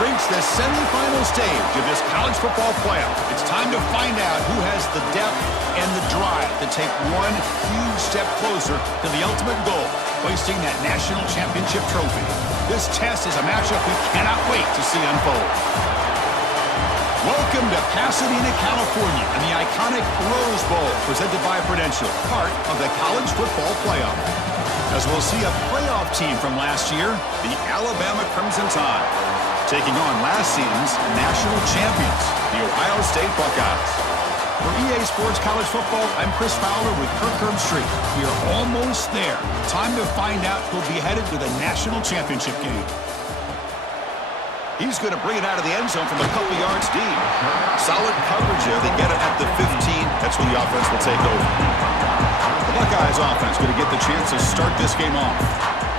reached the semifinal stage of this college football playoff. It's time to find out who has the depth and the drive to take one huge step closer to the ultimate goal, hoisting that national championship trophy. This test is a matchup we cannot wait to see unfold. Welcome to Pasadena, California, and the iconic Rose Bowl, presented by Prudential, part of the college football playoff. As we'll see a playoff team from last year, the Alabama Crimson Tide, taking on last season's national champions, the Ohio State Buckeyes. For EA Sports College Football, I'm Chris Fowler with Kirk Herbstreit. We are almost there. Time to find out who'll be headed to the national championship game. He's going to bring it out of the end zone from a couple yards deep. Solid coverage there. They get it at the 15. That's when the offense will take over. The Buckeyes offense going to get the chance to start this game off.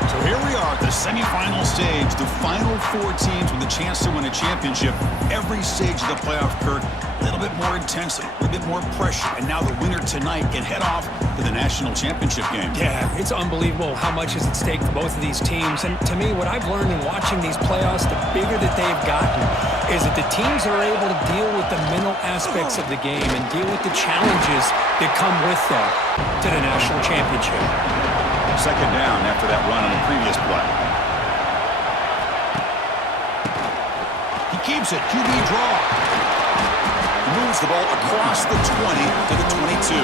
So here we are at the semifinal stage, the final four teams with a chance to win a championship. Every stage of the playoff, Kirk, a little bit more intensity, a little bit more pressure, and now the winner tonight can head off to the national championship game. Yeah, it's unbelievable how much is at stake for both of these teams. And to me, what I've learned in watching these playoffs, the bigger that they've gotten, is that the teams are able to deal with the mental aspects of the game and deal with the challenges that come with that to the national championship. Second down after that run on the previous play. He keeps it, QB draw. He moves the ball across the 20 to the 22.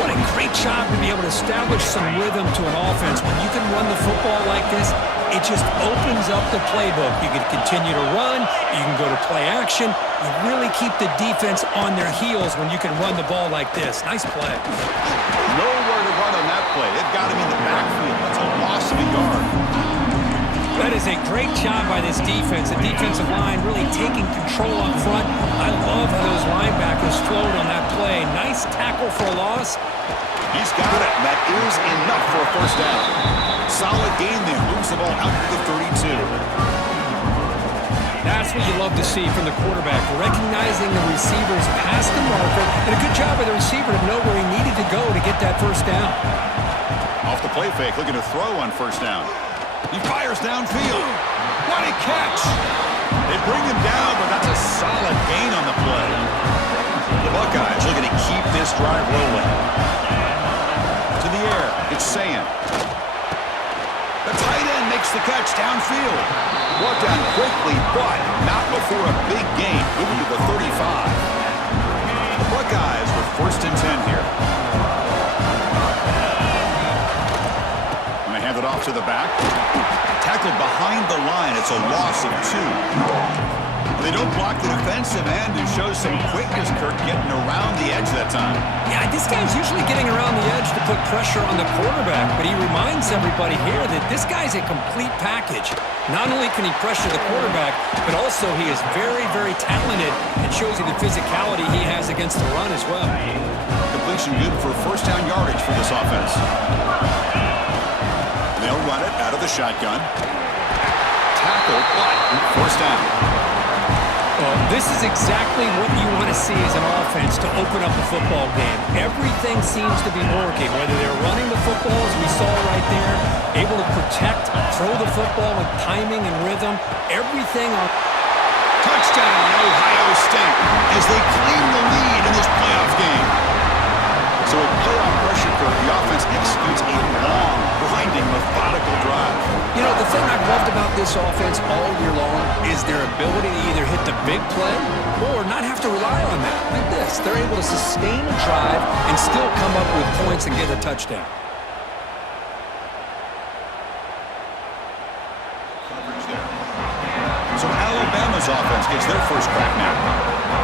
What a great job to be able to establish some rhythm to an offense. When you can run the football like this, it just opens up the playbook. You can continue to run, you can go to play action. You really keep the defense on their heels when you can run the ball like this. Nice play. Nowhere to run on that play. They've got him in the backfield. That's a loss of a yard. That is a great job by this defense. The defensive line really taking control up front. I love how those linebackers flowed on that play. Nice tackle for a loss. He's got it. That is enough for a first down. Solid gain there. Moves the ball out to the 32. That's what you love to see from the quarterback, recognizing the receiver's past the marker, and a good job by the receiver to know where he needed to go to get that first down. Off the play fake, looking to throw on first down. He fires downfield. What a catch! They bring him down, but that's a solid gain on the play. The Buckeyes looking to keep this drive rolling. To the air, it's Sayan. The tight end makes the catch downfield. Brought down quickly, but not before a big gain, moving to the 35. The Buckeyes with first and 10 here. And they hand it off to the back. Tackled behind the line. It's a loss of 2. They don't block the defensive end, who shows some quickness, Kirk, getting around the edge that time. Yeah, this guy's usually getting around the edge to put pressure on the quarterback, but he reminds everybody here that this guy's a complete package. Not only can he pressure the quarterback, but also he is very, very talented and shows you the physicality he has against the run as well. Completion good for first down yardage for this offense. They'll run it out of the shotgun. Tackled, but first down. Well, this is exactly what you want to see as an offense to open up a football game. Everything seems to be working, whether they're running the football, as we saw right there, able to protect, throw the football with timing and rhythm, everything on. Touchdown, Ohio State, as they claim the lead in this playoff game. So with playoff pressure, Kirk, the offense executes a long, grinding, methodical drive. You know, the thing I've loved about this offense all year long is their ability to either hit the big play or not have to rely on that. Like this, they're able to sustain a drive and still come up with points and get a touchdown. Coverage there. So Alabama's offense gets their first crack now.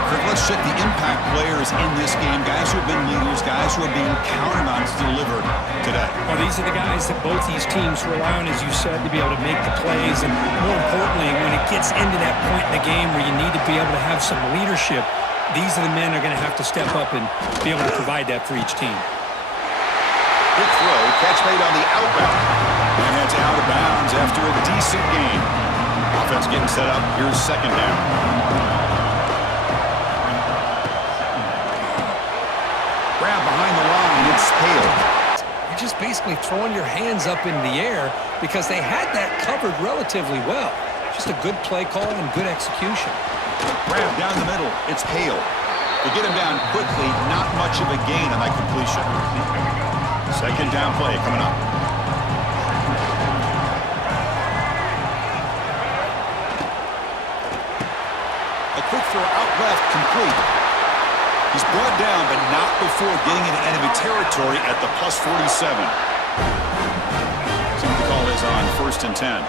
Kirk, let's check the impact players in this game. Guys who have been leaders, guys who are being counted on to deliver today. Well, these are the guys that both these teams rely on, as you said, to be able to make the plays. And more importantly, when it gets into that point in the game where you need to be able to have some leadership, these are the men that are going to have to step up and be able to provide that for each team. Good throw, catch made on the outbound. And it's out of bounds after a decent gain. Offense getting set up. Here's second down. Grab behind the line, it's Hale. You're just basically throwing your hands up in the air because they had that covered relatively well. Just a good play call and good execution. Grab down the middle. It's Hale. They get him down quickly. Not much of a gain on that completion. Second down play coming up. A quick throw out left, complete. He's brought down, but not before getting into enemy territory at the +47. So the call is on 1st and 10.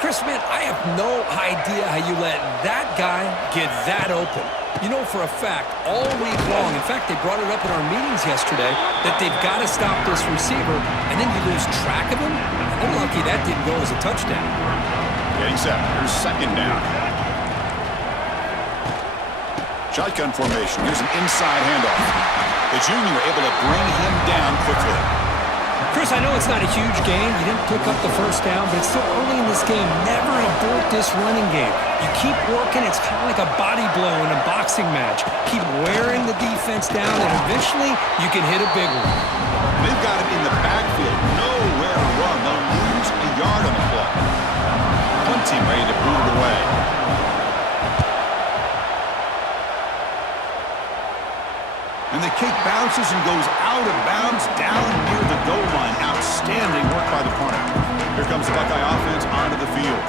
Chris, man, I have no idea how you let that guy get that open. You know for a fact, all week long, in fact, they brought it up in our meetings yesterday, that they've got to stop this receiver, and then you lose track of him. They're lucky that didn't go as a touchdown. Getting set. Here's second down. Shotgun formation. Here's an inside handoff. The junior able to bring him down quickly. Chris, I know it's not a huge game. You didn't pick up the first down, but it's still early in this game. Never abort this running game. You keep working. It's kind of like a body blow in a boxing match. Keep wearing the defense down, and eventually you can hit a big one. They've got him in the backfield. Nowhere to run. They'll lose a yard on the play. Punt team ready to boot it away. And the kick bounces and goes out of bounds down near the goal line. Outstanding work by the punter. Here comes the Buckeye offense onto the field.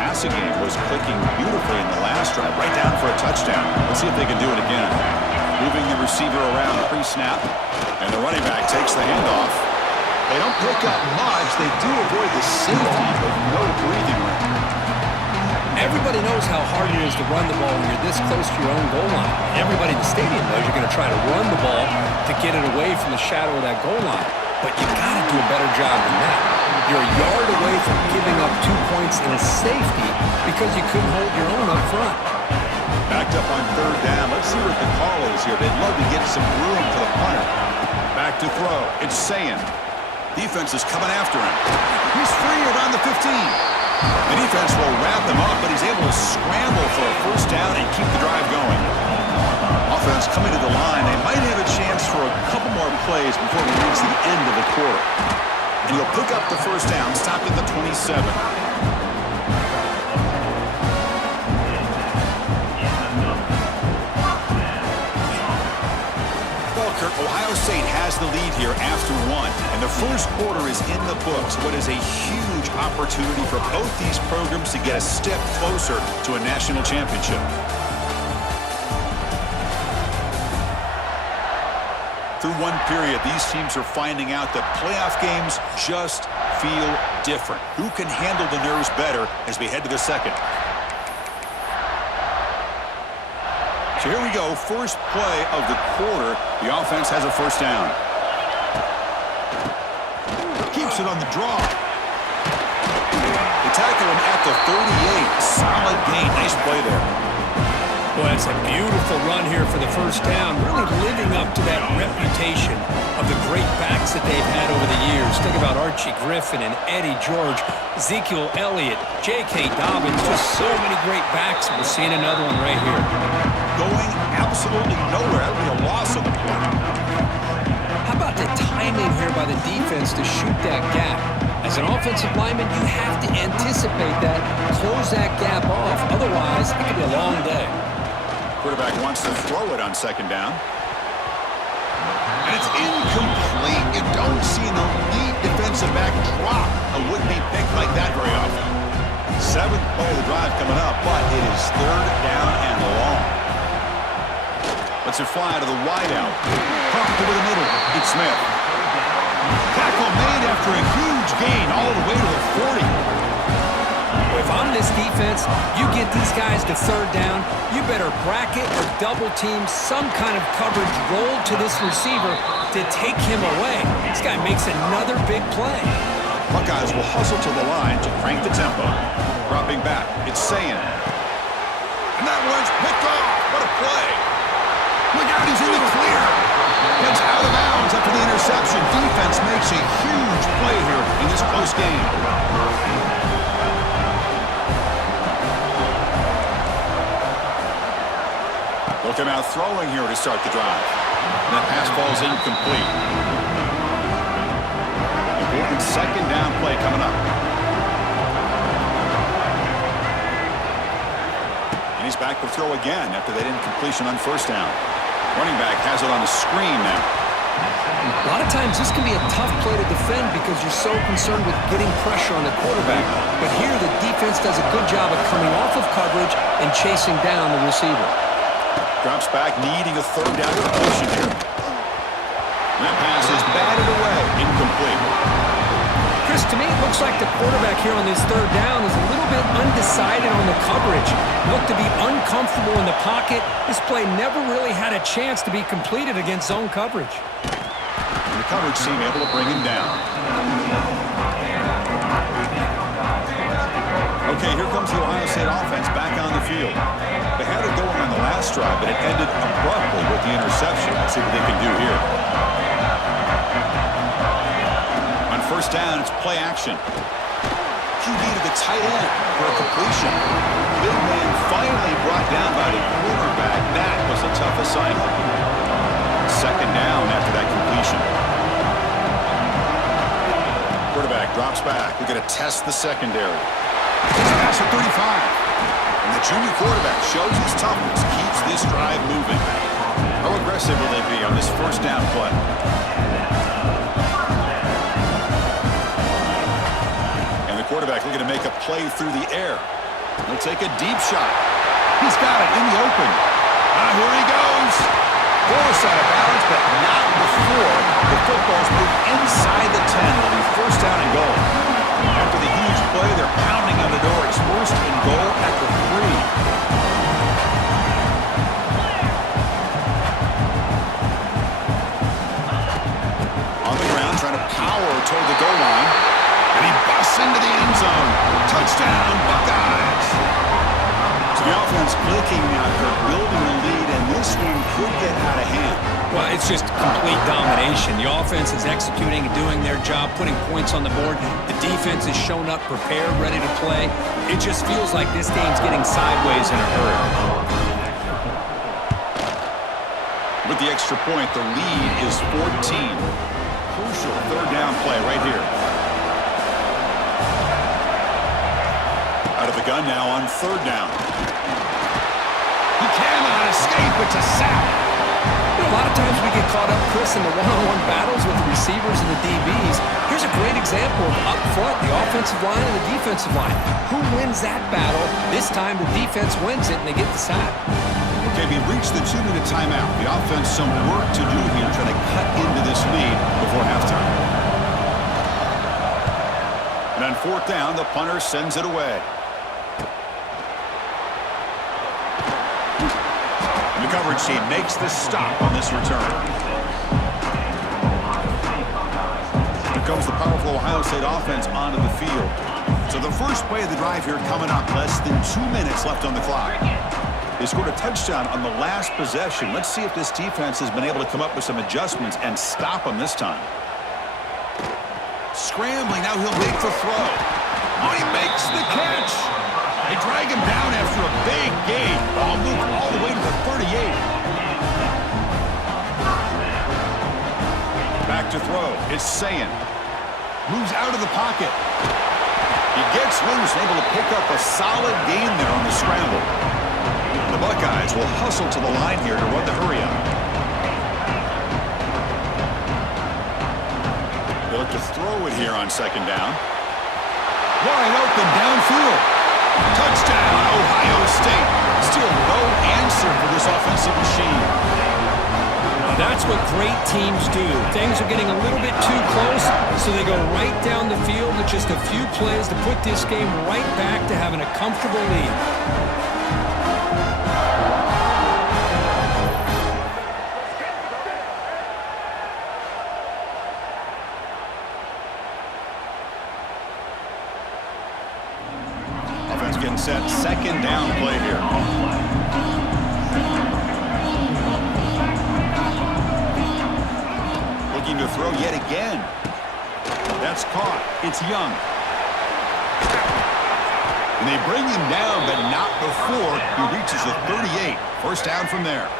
Passing game was clicking beautifully in the last drive, right down for a touchdown. Let's see if they can do it again. Moving the receiver around pre-snap, and the running back takes the handoff. They don't pick up much. They do avoid the safety, but no breathing room. Everybody knows how hard it is to run the ball when you're this close to your own goal line. Everybody in the stadium knows you're going to try to run the ball to get it away from the shadow of that goal line. But you got to do a better job than that. You're a yard away from giving up 2 points in a safety because you couldn't hold your own up front. Backed up on third down. Let's see what the call is here. They'd love to get some room for the punter. Back to throw. It's Sayin. Defense is coming after him. He's free around the 15. The defense will wrap him up, but he's able to scramble for a first down and keep the drive going. Offense coming to the line. They might have a chance for a couple more plays before we reach the end of the quarter. And he'll pick up the first down, stopped at the 27. Ohio State has the lead here after one, and the first quarter is in the books. What is a huge opportunity for both these programs to get a step closer to a national championship. Through one period, these teams are finding out that playoff games just feel different. Who can handle the nerves better as we head to the second? So here we go, first play of the quarter. The offense has a first down. Keeps it on the draw. They tackle him at the 38. Solid gain. Nice play there. Boy, that's a beautiful run here for the first down. Really living up to that reputation of the great backs that they've had over the years. Think about Archie Griffin and Eddie George, Ezekiel Elliott, J.K. Dobbins. Just so many great backs. We're seeing another one right here. Going absolutely nowhere. That would be a loss of the play. How about the timing here by the defense to shoot that gap? As an offensive lineman, you have to anticipate that, close that gap off. Otherwise, it could be a long day. Quarterback wants to throw it on second down. And it's incomplete. You don't see an elite defensive back drop a would-be pick like that very often. Seventh play of the drive coming up, but it is third down and long. Lets it fly to the wideout. Pumped over the middle. It's Smith. Tackle made after a huge gain all the way to the 40. If I'm this defense, you get these guys to third down, you better bracket or double team some kind of coverage roll to this receiver to take him away. This guy makes another big play. Buckeyes will hustle to the line to crank the tempo. Dropping back. It's Sayin. And that one's picked off. What a play. Look out, he's in the clear. Gets out of bounds after the interception. Defense makes a huge play here in this close game. Looking out throwing here to start the drive. And that pass ball is incomplete. Important second down play coming up. And he's back to throw again after that incompletion on first down. Running back has it on the screen now. A lot of times this can be a tough play to defend because you're so concerned with getting pressure on the quarterback. But here the defense does a good job of coming off of coverage and chasing down the receiver. Drops back, needing a third down completion here. That pass is batted away, incomplete. Chris, to me, it looks like the quarterback here on this third down is a little bit undecided on the coverage. Looked to be uncomfortable in the pocket. This play never really had a chance to be completed against zone coverage. And the coverage team able to bring him down. Okay, here comes the Ohio State offense back on the field. They had it going on the last drive, but it ended abruptly with the interception. Let's see what they can do here. On first down, it's play action. QB to the tight end for a completion. Big man finally brought down by the quarterback. That was a tough assignment. Second down after that completion. Quarterback drops back. We're going to test the secondary. Pass at 35. And the junior quarterback shows his toughness, keeps this drive moving. How aggressive will they be on this first down play? And the quarterback looking to make a play through the air. He'll take a deep shot. He's got it in the open. Here he goes. Forced out of bounds, but not before the football's moved inside the 10. It'll be first down and goal. After the huge play, they're pounding on the door. It's first and goal at the 3. On the ground, trying to power toward the goal line. And he busts into the end zone. Touchdown, Buckeyes. So the offense clicking now. They're building the lead, and this one could get out of hand. Well, it's just complete domination. The offense is executing and doing their job, putting points on the board. The defense is shown up, prepared, ready to play. It just feels like this game's getting sideways in a hurry. With the extra point, the lead is 14. Crucial third down play right here. Out of the gun now on third down. He cannot escape. It's a sack. A lot of times we get caught up, Chris, in the one-on-one battles with the receivers and the DBs. Here's a great example of up front, the offensive line and the defensive line. Who wins that battle? This time the defense wins it and they get the sack. Okay, we reached the 2-minute timeout. The offense some work to do here, trying to cut into this lead before halftime. And on fourth down, the punter sends it away. The coverage team makes the stop on this return. Here comes the powerful Ohio State offense onto the field. So the first play of the drive here coming up. Less than 2 minutes left on the clock. They scored a touchdown on the last possession. Let's see if this defense has been able to come up with some adjustments and stop them this time. Scrambling, now he'll make the throw. Oh, he makes the catch. They drag him down after a big gain. Ball moved all the way to the 38. Back to throw. It's Sayin. Moves out of the pocket. He gets loose, able to pick up a solid gain there on the scramble. The Buckeyes will hustle to the line here to run the hurry up. They look to throw it here on second down. Wide open downfield. Touchdown, Ohio State. Still no answer for this offensive machine. That's what great teams do. Things are getting a little bit too close, so they go right down the field with just a few plays to put this game right back to having a comfortable lead. Getting set, second down play here. Looking to throw yet again. That's caught. It's Young. And they bring him down, but not before he reaches the 38. First down from there.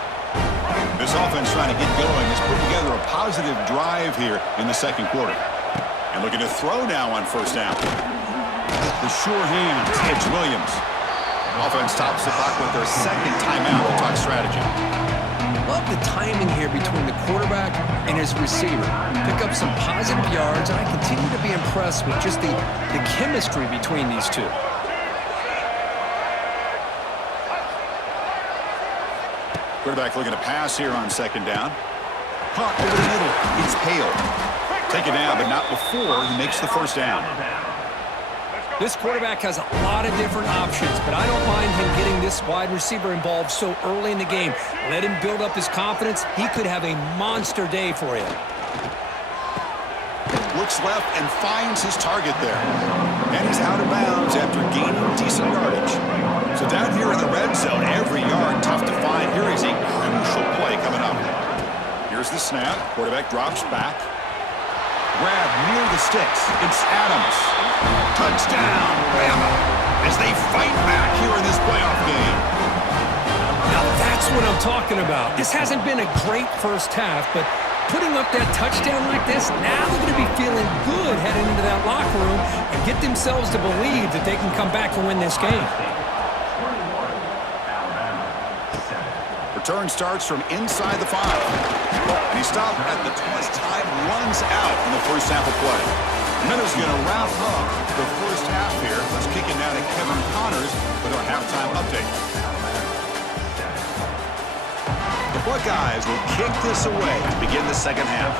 This offense trying to get going has put together a positive drive here in the second quarter. And looking to throw now on first down. The sure hands, it's Williams. Offense tops the clock with their second timeout to talk strategy. Love the timing here between the quarterback and his receiver. Pick up some positive yards, and I continue to be impressed with just the chemistry between these two. Quarterback looking to pass here on second down. Caught over the middle. It's Hale. Taken down, but not before he makes the first down. This quarterback has a lot of different options, but I don't mind him getting this wide receiver involved so early in the game. Let him build up his confidence. He could have a monster day for you. Looks left and finds his target there. And he's out of bounds after gaining decent yardage. So down here in the red zone, every yard tough to find. Here is a crucial play coming up. Here's the snap. Quarterback drops back. Grab near the sticks. It's Adams. Touchdown, Bama, as they fight back here in this playoff game. Now that's what I'm talking about. This hasn't been a great first half, but putting up that touchdown like this, now they're going to be feeling good heading into that locker room and get themselves to believe that they can come back and win this game. Return starts from inside the 5. And he stopped at the 20. Time runs out in the first half of play. Minutes going to wrap up the first half here. Let's kick it now to Kevin Connors with our halftime update. The Buckeyes will kick this away and begin the second half.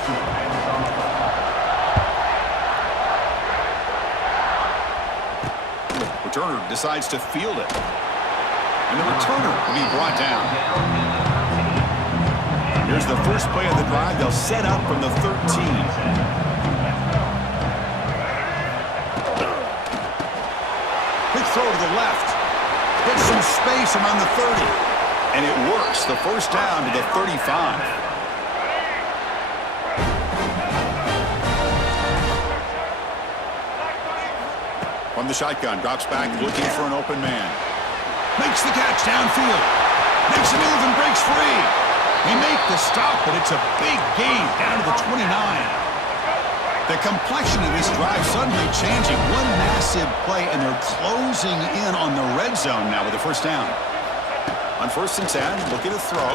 Returner decides to field it. And the returner will be brought down. Here's the first play of the drive. They'll set up from the 13. Throw to the left. Gets some space around the 30. And it works. The first down to the 35. From the shotgun, drops back, looking for an open man. Makes the catch downfield. Makes a move and breaks free. They make the stop, but it's a big gain down to the 29. The complexion of this drive suddenly changing. One massive play, and they're closing in on the red zone now with the first down. On 1st and 10, looking to throw.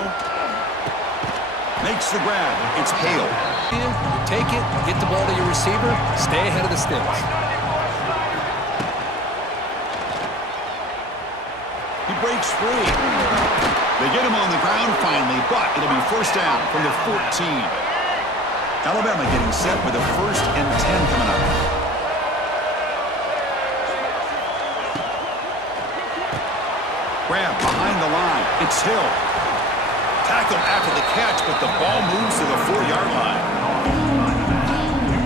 Makes the grab. It's Hale. You take it, get the ball to your receiver, stay ahead of the sticks. He breaks free. They get him on the ground finally, but it'll be first down from the 14. Alabama getting set with a 1st and 10 coming up. Grab behind the line. It's Hill. Tackle after the catch, but the ball moves to the 4-yard line.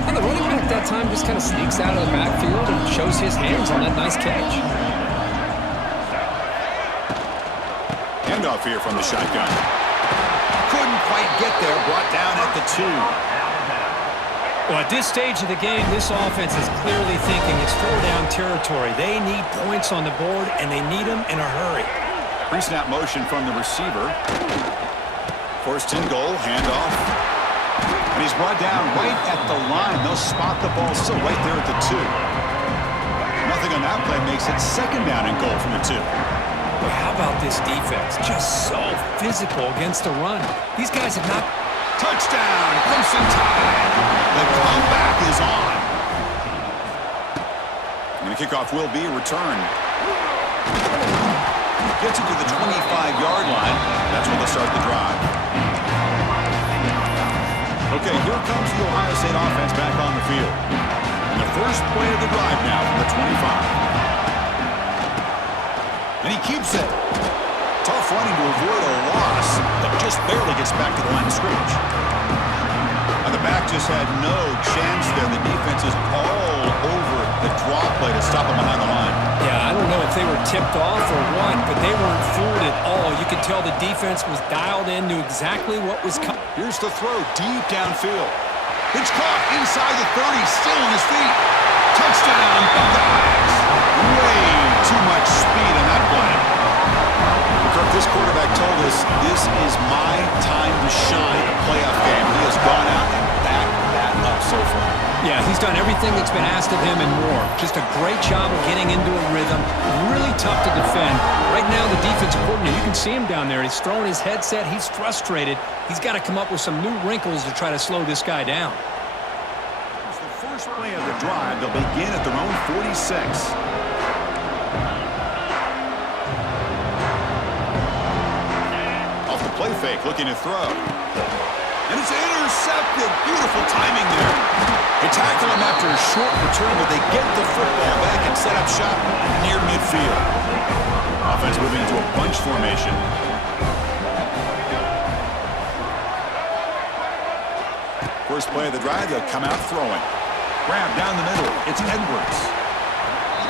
And the running back that time just kind of sneaks out of the backfield and shows his hands on that nice catch. Handoff here from the shotgun. Couldn't quite get there. Brought down at the 2. Well, at this stage of the game, this offense is clearly thinking it's 4-down territory. They need points on the board, and they need them in a hurry. Pre-snap motion from the receiver. 1st and goal, handoff. And he's brought down right at the line. They'll spot the ball still right there at the 2. Nothing on that play makes it 2nd down and goal from the 2. Well, how about this defense? Just so physical against the run. These guys have not... Touchdown, Crimson Tide. The comeback is on. And the kickoff will be returned. Gets it to the 25-yard line. That's when they'll start the drive. Okay, here comes the Ohio State offense back on the field. And the first play of the drive now from the 25. And he keeps it. Tough running to avoid a loss, but just barely gets back to the line of scrimmage. And the back just had no chance there. The defense is all over the draw play to stop him behind the line. Yeah, I don't know if they were tipped off or what, but they weren't fooled at all. You could tell the defense was dialed in, knew exactly what was coming. Here's the throw deep downfield. It's caught inside the 30, still on his feet. Touchdown, Buckeyes. Way too much speed on that play. This quarterback told us this is my time to shine, a playoff game. He has gone out and backed that up so far. Yeah, he's done everything that's been asked of him and more. Just a great job of getting into a rhythm. Really tough to defend. Right now, the defensive coordinator, you can see him down there. He's throwing his headset. He's frustrated. He's got to come up with some new wrinkles to try to slow this guy down. It's the first play of the drive. They'll begin at their own 46. Off the play fake, looking to throw. And it's intercepted. Beautiful timing there. They tackle him after a short return, but they get the football back and set up shop near midfield. Offense moving into a bunch formation. First play of the drive, they'll come out throwing. Grab down the middle. It's Edwards.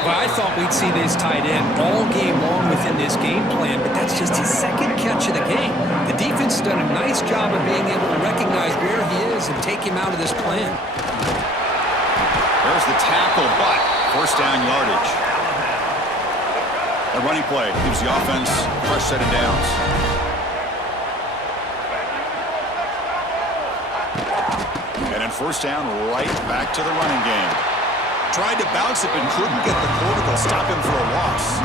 Well, I thought we'd see this tight end all game long within this game plan, but that's just his second catch of the game. The defense has done a nice job of being able to recognize where he is and take him out of this plan. There's the tackle, but first down yardage. A running play gives the offense a fresh set of downs. And then first down, right back to the running game. Tried to bounce it, but couldn't get the quarter to stop him for a loss.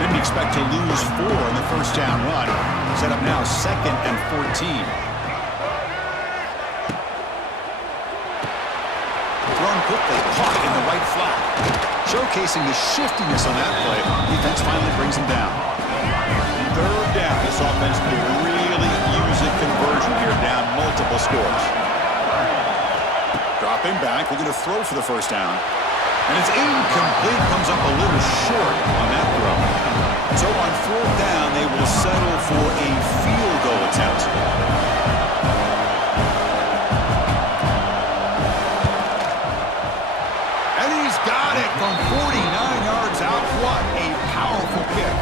Didn't expect to lose 4 in the first down run. Set up now 2nd and 14. Thrown quickly, caught in the right flat. Showcasing the shiftiness on that play. Defense finally brings him down. Third down. This offense could really use a conversion here, down multiple scores. Dropping back, we're going to throw for the first down. And it's incomplete, comes up a little short on that throw. So on 4th down, they will settle for a field goal attempt. And he's got it from 49 yards out. What a powerful kick.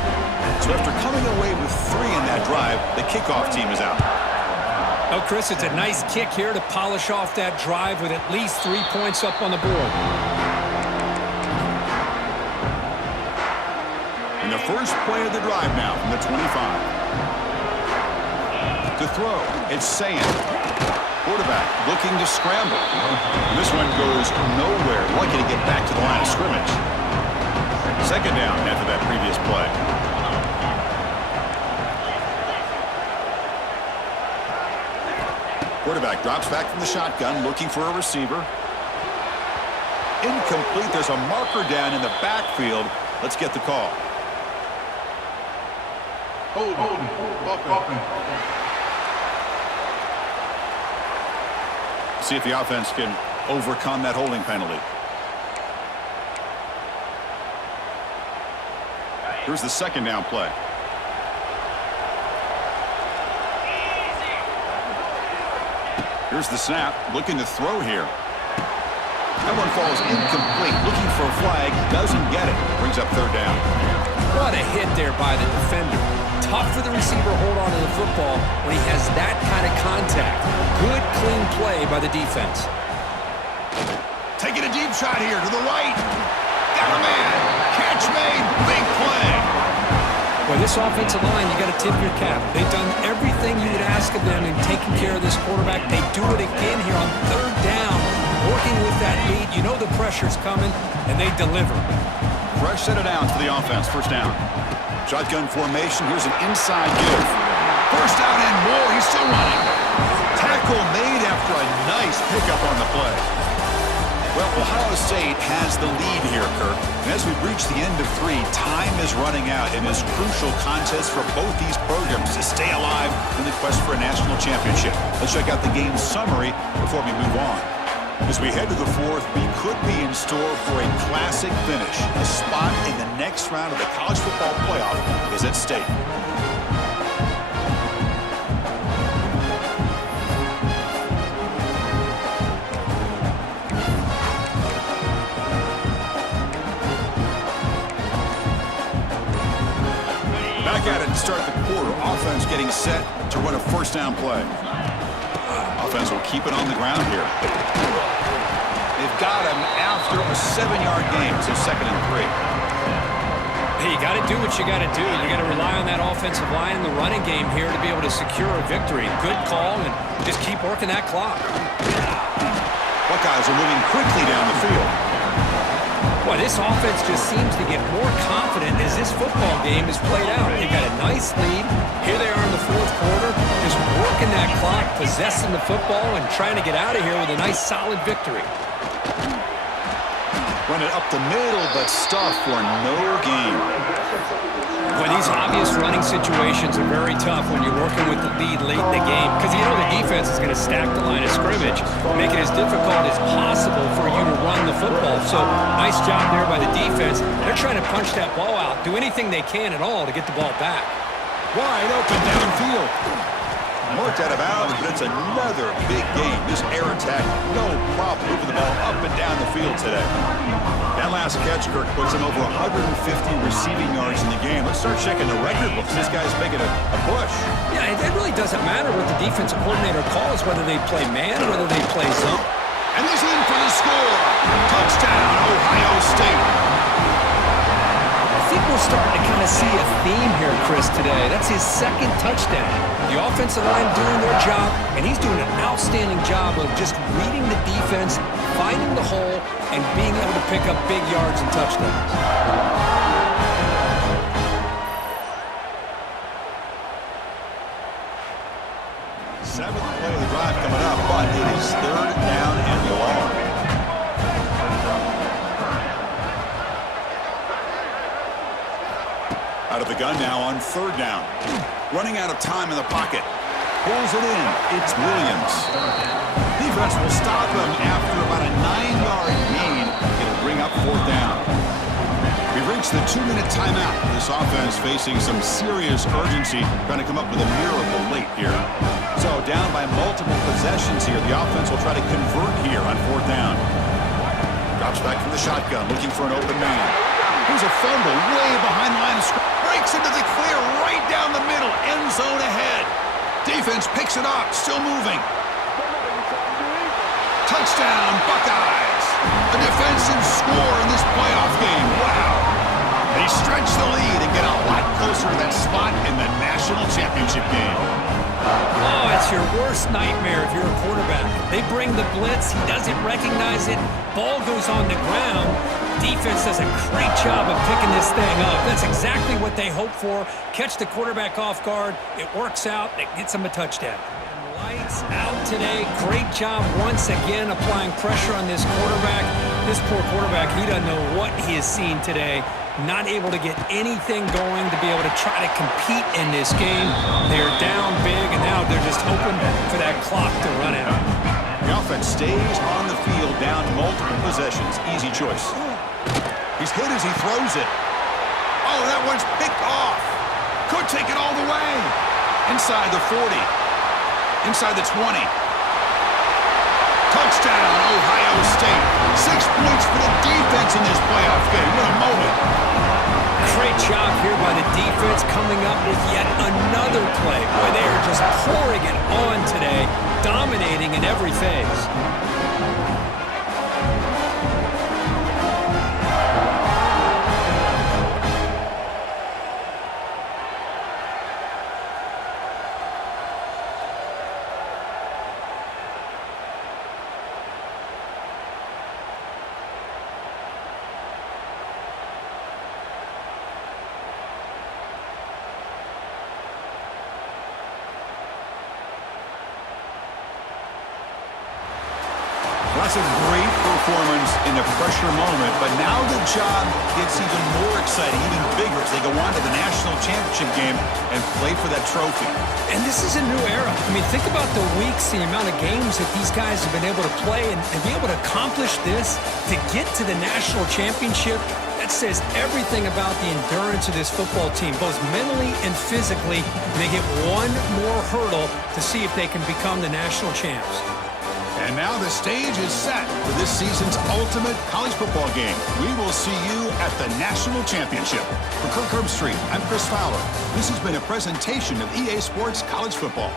So after coming away with 3 in that drive, the kickoff team is out. Oh, Chris, it's a nice kick here to polish off that drive with at least 3 points up on the board. And the first play of the drive now from the 25. To throw, it's Sand. Quarterback looking to scramble. And this one goes nowhere. Lucky to get back to the line of scrimmage. Second down after that previous play. Quarterback drops back from the shotgun, looking for a receiver. Incomplete. There's a marker down in the backfield. Let's get the call. Hold. See if the offense can overcome that holding penalty. Here's the second down play. Here's the snap, looking to throw here. That one falls incomplete, looking for a flag, doesn't get it. Brings up 3rd down. What a hit there by the defender. Tough for the receiver to hold on to the football when he has that kind of contact. Good, clean play by the defense. Taking a deep shot here to the right. Got a man. Catch made. Big play. Well, this offensive line, you got to tip your cap. They've done everything you would ask of them in taking care of this quarterback. They do it again here on 3rd down, working with that lead. You know the pressure's coming, and they deliver. Fresh set of downs for the offense. First down. Shotgun formation. Here's an inside give. First down and more. He's still running. Tackle made after a nice pickup on the play. Well, Ohio State has the lead here, Kirk. And as we reach the end of 3, time is running out in this crucial contest for both these programs to stay alive in the quest for a national championship. Let's check out the game summary before we move on. As we head to the 4th, we could be in store for a classic finish. A spot in the next round of the college football playoff is at stake. Back at it to start the quarter. Offense getting set to run a first down play. Offense will keep it on the ground here. They've got him after a 7-yard gain, so 2nd and 3. Hey, you got to do what you got to do. You got to rely on that offensive line in the running game here to be able to secure a victory. Good call, and just keep working that clock. What Buckeyes are moving quickly down the field. Boy, this offense just seems to get more confident as this football game is played out. They've got a nice lead. Here they are in the fourth quarter, just working that clock, possessing the football, and trying to get out of here with a nice, solid victory. Run it up the middle, but stuff for no gain. Boy, these obvious running situations are very tough when you're working with the lead late in the game because you know the defense is going to stack the line of scrimmage, make it as difficult as possible for you to run the football. So, nice job there by the defense. They're trying to punch that ball out, do anything they can at all to get the ball back. Wide open downfield. Marked out of bounds, but it's another big game. This air attack, no problem moving the ball up and down the field today. That last catch, Kirk, puts him over 150 receiving yards in the game. Let's start checking the record books. This guy's making a push. Yeah, it really doesn't matter what the defensive coordinator calls, whether they play man, whether they play zone. And he's in for the score. Touchdown, Ohio State. I think we're starting to kind of see a theme here, Chris, today. That's his second touchdown. The offensive line doing their job, and he's doing an outstanding job of just reading the defense, finding the hole, and being able to pick up big yards and touchdowns. Seventh play of the drive coming up, but it is third down and long. Out of the gun now on third down. Running out of time in the pocket. Pulls it in. It's Williams. Defense will stop him after about a 9-yard gain. It'll bring up fourth down. We've reached the 2-minute timeout. This offense facing some serious urgency, trying to come up with a miracle late here. So down by multiple possessions here. The offense will try to convert here on fourth down. Drops back from the shotgun, looking for an open man. Here's a fumble way behind the line of scrimmage. Breaks into the clear right down the middle. End zone ahead. Defense picks it up, still moving. Touchdown, Buckeyes. A defensive score in this playoff game. Wow. They stretch the lead and get a lot closer to that spot in the national championship game. Oh, it's your worst nightmare if you're a quarterback. They bring the blitz. He doesn't recognize it. Ball goes on the ground. Defense does a great job of picking this thing up. That's exactly what they hope for. Catch the quarterback off guard. It works out. It gets them a touchdown. Lights out today. Great job once again applying pressure on this quarterback. This poor quarterback, he doesn't know what he has seen today. Not able to get anything going to be able to try to compete in this game. They're down big, and now they're just hoping for that clock to run out. The offense stays on the field down multiple possessions. Easy choice. He's hit as he throws it. Oh, that one's picked off. Could take it all the way. Inside the 40. Inside the 20. Touchdown, Ohio State. 6 points for the defense in this playoff game. What a moment. Great job here by the defense coming up with yet another play. Boy, they are just pouring it on today, dominating in every phase. That's a great performance in a pressure moment, but now the job gets even more exciting, even bigger as they go on to the national championship game and play for that trophy. And this is a new era. I mean, think about the weeks, the amount of games that these guys have been able to play and be able to accomplish this, to get to the national championship. That says everything about the endurance of this football team, both mentally and physically. They get one more hurdle to see if they can become the national champs. And now the stage is set for this season's ultimate college football game. We will see you at the national championship. For Kirk Herbstreit, I'm Chris Fowler. This has been a presentation of EA Sports College Football.